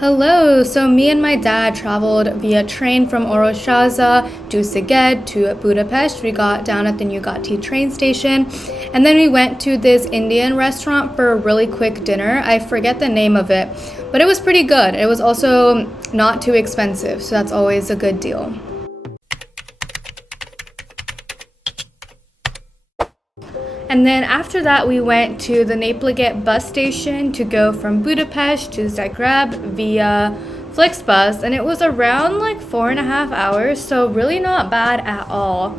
Hello, so me and my dad traveled via train from Oroshaza to Szeged to Budapest. We got down at the Nyugati train station and then we went to this Indian restaurant for a really quick dinner. I forget the name of it, but it was pretty good. It was also not too expensive, so that's always a good deal. And then after that, we went to the Napliget bus station to go from Budapest to Zagreb via Flixbus, and it was around like 4.5 hours, so really not bad at all.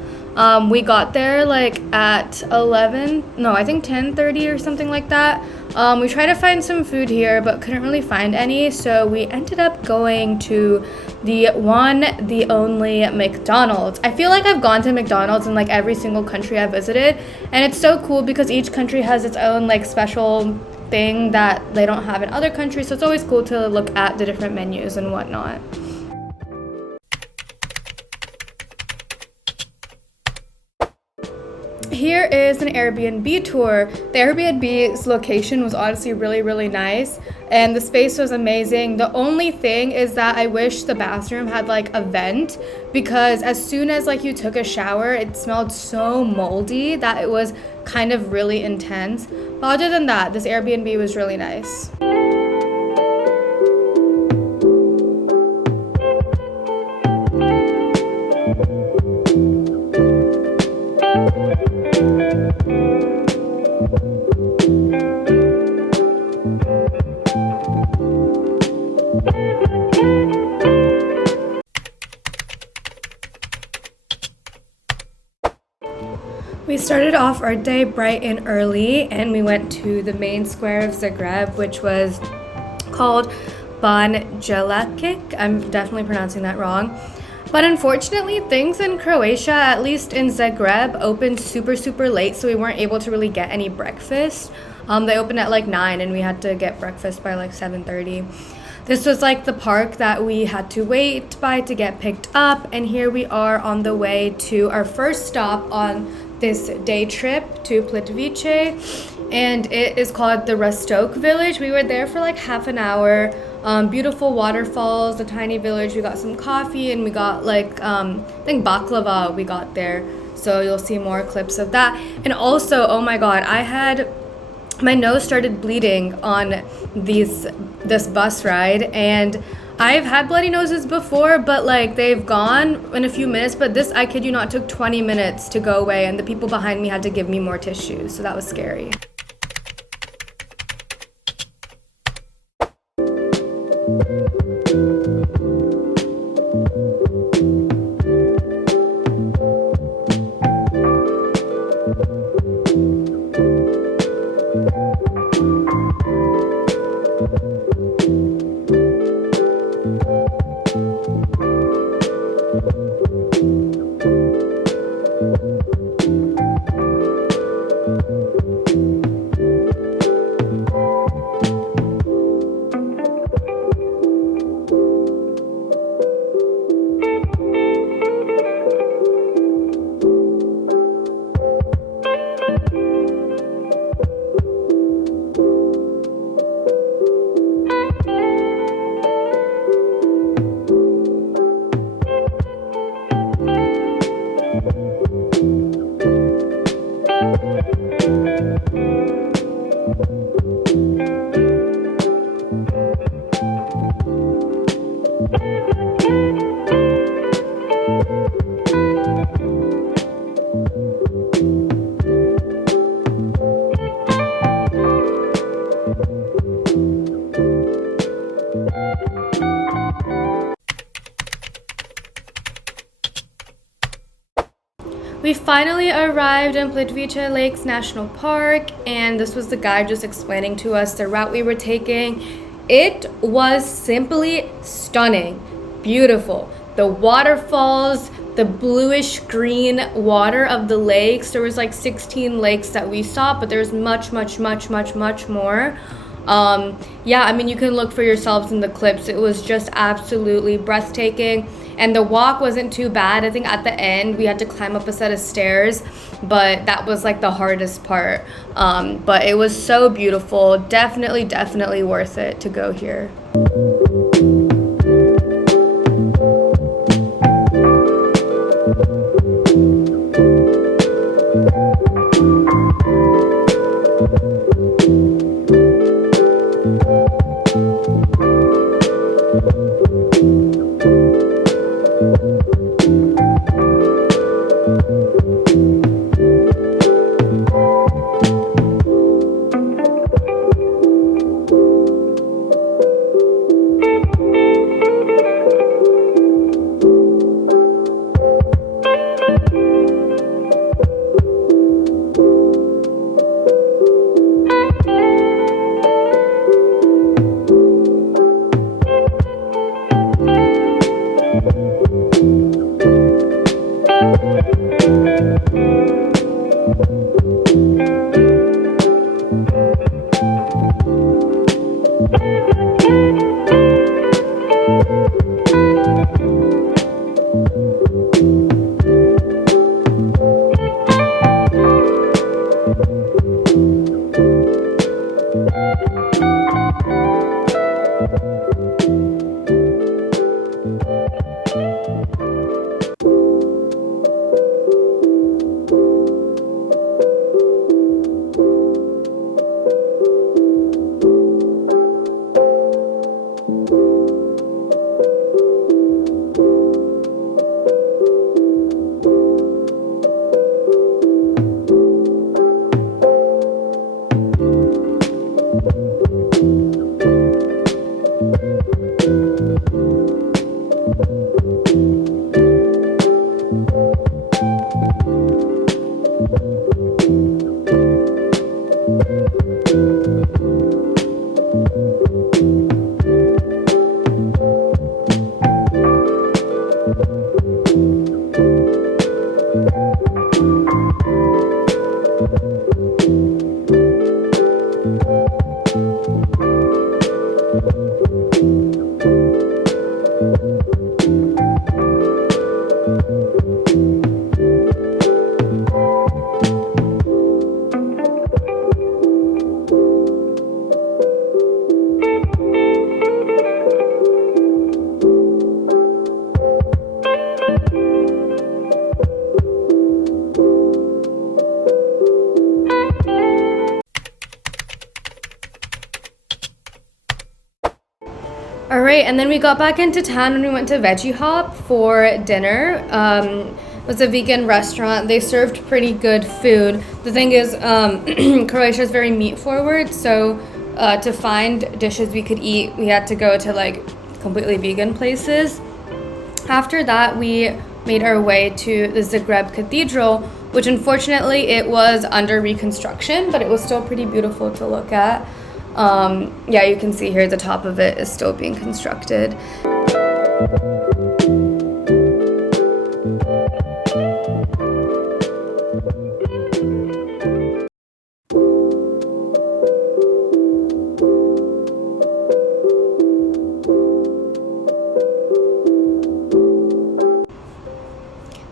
We got there like at 10:30 or something like that. We tried to find some food here, but couldn't really find any, so we ended up going to the only McDonald's. I feel like I've gone to McDonald's in like every single country I visited, and it's so cool because each country has its own like special thing that they don't have in other countries, so it's always cool to look at the different menus and whatnot. Here is an Airbnb tour. The Airbnb's location was honestly really nice and the space was amazing. The only thing is that I wish the bathroom had like a vent, because as soon as like you took a shower, it smelled so moldy that it was kind of really intense. But other than that, this Airbnb was really nice. We started off our day bright and early and we went to the main square of Zagreb, which was called Jelacic. I'm definitely pronouncing that wrong. But unfortunately, things in Croatia, at least in Zagreb, opened super late, so we weren't able to really get any breakfast. They opened at like 9 and we had to get breakfast by like 7:30. This was like the park that we had to wait by to get picked up, and here we are on the way to our first stop on this day trip to Plitvice, and it is called the Rastoke village. We were there for like half an hour. Beautiful waterfalls, the tiny village. We got some coffee and we got like I think baklava we got there, so you'll see more clips of that. And also, oh my god, my nose started bleeding on this bus ride, and I've had bloody noses before, but like they've gone in a few minutes, but this, I kid you not, took 20 minutes to go away, and the people behind me had to give me more tissues, so that was scary. We finally arrived in Plitvice Lakes National Park, and this was the guy just explaining to us the route we were taking. It was simply stunning, beautiful. The waterfalls, the bluish green water of the lakes. There was like 16 lakes that we saw, but there's much more. Yeah, I mean, you can look for yourselves in the clips. It was just absolutely breathtaking. And the walk wasn't too bad. I think at the end we had to climb up a set of stairs, but that was like the hardest part. But it was so beautiful. Definitely worth it to go here. All right, and then we got back into town and we went to Vegehop for dinner. It was a vegan restaurant. They served pretty good food. The thing is, Croatia is very meat forward, so to find dishes we could eat, we had to go to like completely vegan places. After that, we made our way to the Zagreb Cathedral, which unfortunately it was under reconstruction, but it was still pretty beautiful to look at. Yeah, you can see here the top of it is still being constructed.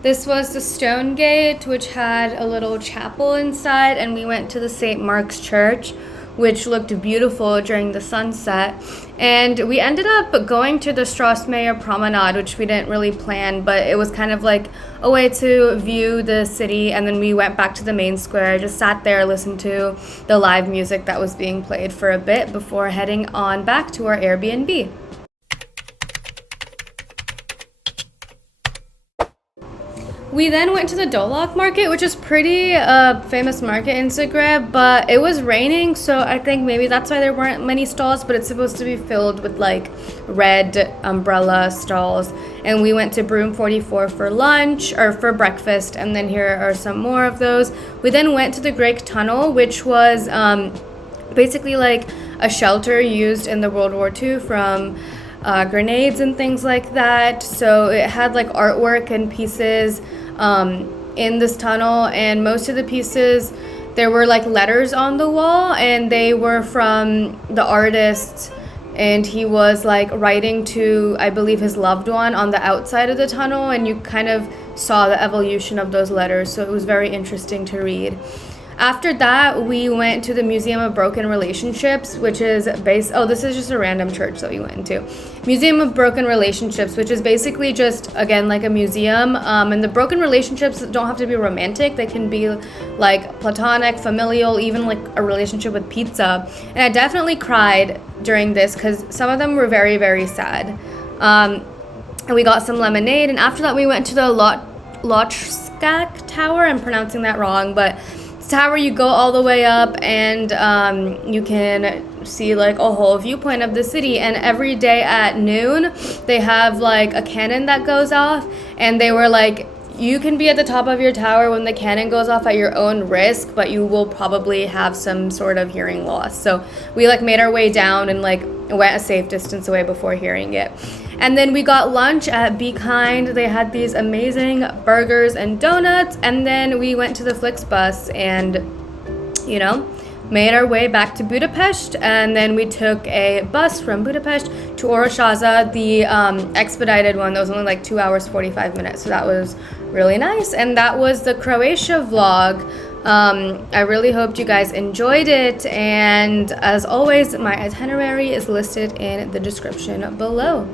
This was the stone gate, which had a little chapel inside, and we went to the St. Mark's Church, which looked beautiful during the sunset. And we ended up going to the Strossmayer Promenade, which we didn't really plan, but it was kind of like a way to view the city. And then we went back to the main square, just sat there, listened to the live music that was being played for a bit before heading on back to our Airbnb. We then went to the Dolac market, which is pretty famous market in Zagreb, but it was raining, so I think maybe that's why there weren't many stalls, but it's supposed to be filled with like red umbrella stalls. And we went to Broom 44 for lunch, or for breakfast, and then here are some more of those. We then went to the Grič Tunnel, which was basically like a shelter used in the World War II from grenades and things like that. So it had like artwork and pieces in this tunnel, and most of the pieces, there were like letters on the wall, and they were from the artist, and he was like writing to, I believe, his loved one on the outside of the tunnel, and you kind of saw the evolution of those letters, so it was very interesting to read. After that, we went to the Museum of Broken Relationships, which is based... Oh, this is just a random church that we went into. Museum of Broken Relationships, which is basically just, again, like a museum. And the broken relationships don't have to be romantic. They can be, like, platonic, familial, even, like, a relationship with pizza. And I definitely cried during this because some of them were very, very sad. And we got some lemonade. And after that, we went to the Lotrščak Tower. I'm pronouncing that wrong, but... tower, you go all the way up, and you can see like a whole viewpoint of the city. And every day at noon they have like a cannon that goes off, and they were like, you can be at the top of your tower when the cannon goes off at your own risk, but you will probably have some sort of hearing loss. So we like made our way down and like went a safe distance away before hearing it. And then we got lunch at Bekind. They had these amazing burgers and donuts. And then we went to the Flixbus and, you know, made our way back to Budapest. And then we took a bus from Budapest to Orosháza, the expedited one. That was only like 2 hours, 45 minutes. So that was really nice. And that was the Croatia vlog. I really hoped you guys enjoyed it. And as always, my itinerary is listed in the description below.